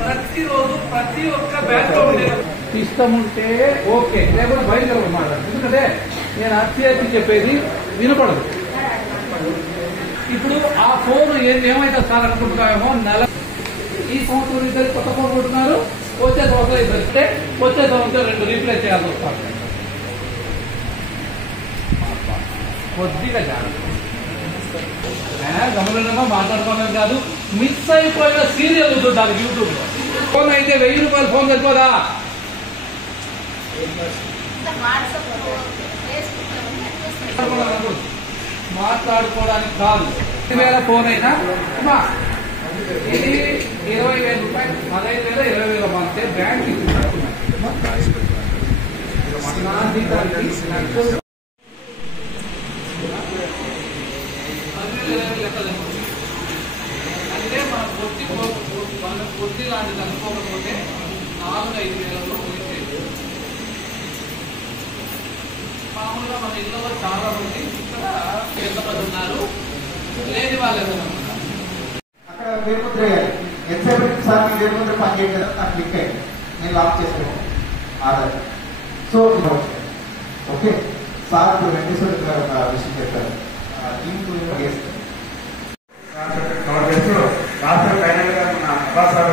ప్రతిరోజు ప్రతి ఒక్క బ్యాంక్ లో ఇష్టం ఉంటే ఓకే, లేకపోతే బయలుదేరదు మాట్లాడు. ఎందుకంటే నేను అత్యర్థి చెప్పేది వినపడదు. ఇప్పుడు ఆ ఫోన్ ఏమైతే సార్ అనుకుంటున్నామో ఈ సంవత్సరం ఇద్దరు కొత్త ఫోన్ కొంటున్నారు, వచ్చే సంవత్సరం ఇద్దరిస్తే వచ్చే సంవత్సరం 2 రీప్లేస్ చేయాల్సి వస్తుంది. కొద్దిగా జాగ్రత్త గమనంగా మాట్లాడుకోవడం కాదు, మిస్ అయిపోయిన సీరియల్ చూడాలి యూట్యూబ్ లో. ఫోన్ అయితే 1000 రూపాయలు ఫోన్ సరిపోదా? మాట్లాడుకోవడానికి కాదు. 10,000 ఫోన్ అయినా ఇది 20,000 రూపాయలు, 15,000 20,000 మారితే బ్యాంక్ అంటే మన పొద్దు లాంటిది అనుకోకపోతే 4-5 వేలలో పోయింది. మామూలుగా మన ఇళ్ళలో చాలా మంది ఇక్కడ ఎంతమంది ఉన్నారు, లేని వాళ్ళు ఎంతమంది ఉన్నారు. అక్కడ వేరుముద్ర ఎంతసేపు సార్ మీ వేరుముద్ర పనిచేయదు కదా, నాకు క్లిక్ అయింది, నేను లాక్ చేసుకున్నాను ఆధార్. సో ఓకే సార్ ఇప్పుడు వెంకటేశ్వర గారు ఒక విషయం చెప్పారు, రాష్ట్ర ఫైనల్ గా మన అబ్బాస్ సార్